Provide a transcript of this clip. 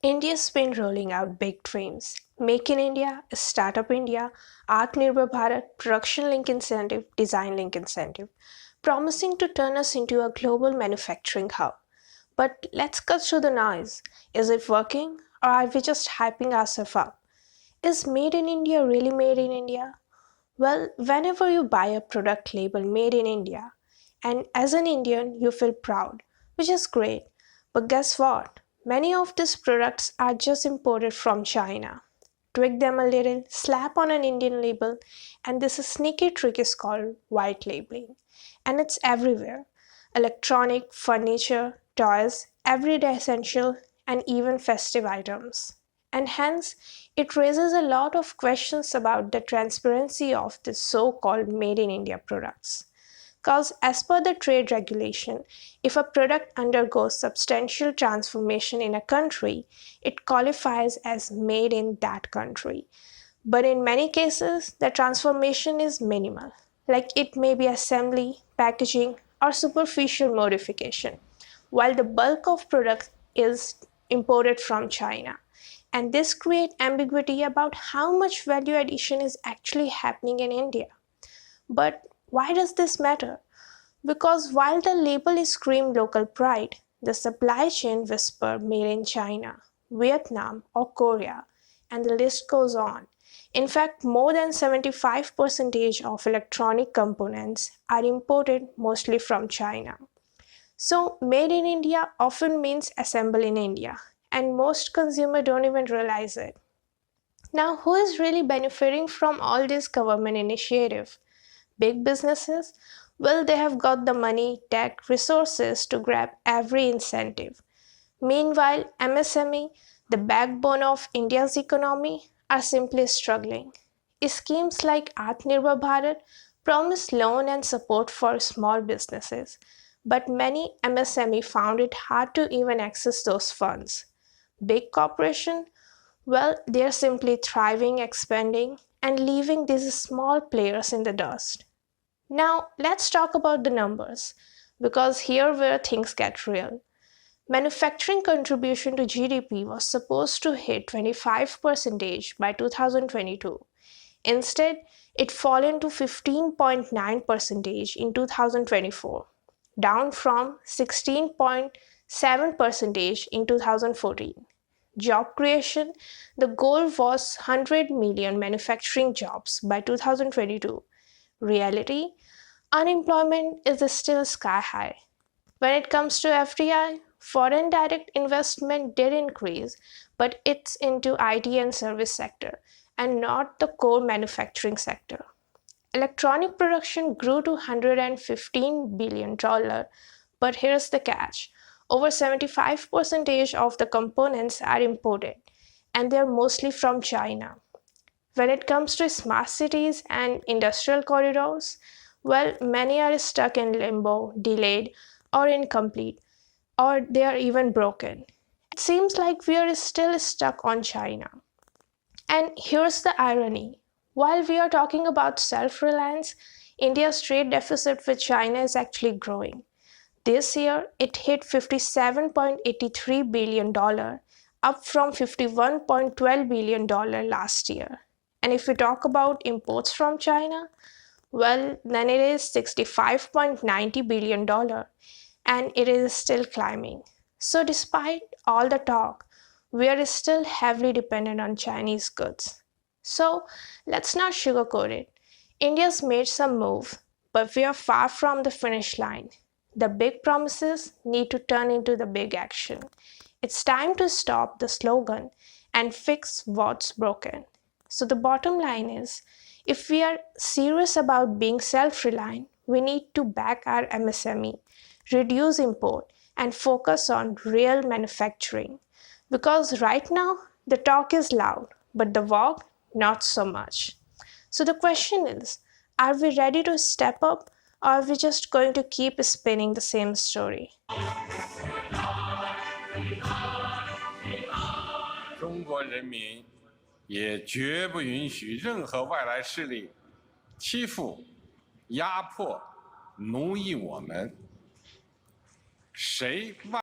India's been rolling out big dreams. Make in India, Startup India, Atmanirbhar Bharat, Production Link Incentive, Design Link Incentive, promising to turn us into a global manufacturing hub. But let's cut through the noise. Is it working, or are we just hyping ourselves up? Is Made in India really made in India? Well, whenever you buy a product labeled Made in India, and as an Indian, you feel proud, which is great. But guess what? Many of these products are just imported from China. Tweak them a little, slap on an Indian label, and this sneaky trick is called white labeling. And it's everywhere: electronic, furniture, toys, everyday essential, and even festive items. And hence, it raises a lot of questions about the transparency of the so called Made in India products. Because, as per the trade regulation, if a product undergoes substantial transformation in a country, it qualifies as made in that country. But in many cases, the transformation is minimal, like it may be assembly, packaging, or superficial modification, while the bulk of products is imported from China. And this creates ambiguity about how much value addition is actually happening in India. But why does this matter? Because while the label screams local pride, the supply chain whisper made in China, Vietnam, or Korea, and the list goes on. In fact, more than 75% of electronic components are imported mostly from China. So, made in India often means assembled in India, and most consumers don't even realize it. Now, who is really benefiting from all this government initiative? Big businesses? Well, they have got the money, tech, resources to grab every incentive. Meanwhile, MSME, the backbone of India's economy, are simply struggling. Schemes like Atmanirbhar Bharat promise loan and support for small businesses, but many MSME found it hard to even access those funds. Big corporations, well, they're simply thriving, expanding, and leaving these small players in the dust. Now, let's talk about the numbers, because here where things get real. Manufacturing contribution to GDP was supposed to hit 25% by 2022. Instead, it fallen to 15.9% in 2024, down from 16.7% in 2014. Job creation: the goal was 100 million manufacturing jobs by 2022. Reality: unemployment is still sky high. When it comes to FDI, foreign direct investment did increase, but it's into IT and service sector and not the core manufacturing sector. Electronic production grew to $115 billion, but here's the catch. Over 75% of the components are imported, and they're mostly from China. When it comes to smart cities and industrial corridors, well, many are stuck in limbo, delayed, or incomplete, or they are even broken. It seems like we are still stuck on China. And here's the irony: while we are talking about self reliance, India's trade deficit with China is actually growing. This year, it hit $57.83 billion, up from $51.12 billion last year. And if we talk about imports from China, well, then it is $65.90 billion, and it is still climbing. So, despite all the talk, we are still heavily dependent on Chinese goods. So, let's not sugarcoat it. India's made some moves, but we are far from the finish line. The big promises need to turn into the big action. It's time to stop the slogan and fix what's broken. So, the bottom line is, if we are serious about being self reliant, we need to back our MSME, reduce import, and focus on real manufacturing. Because right now, the talk is loud, but the walk, not so much. So the question is, are we ready to step up, or are we just going to keep spinning the same story? 中国人民也绝不允许任何外来势力欺负、压迫、奴役我们。谁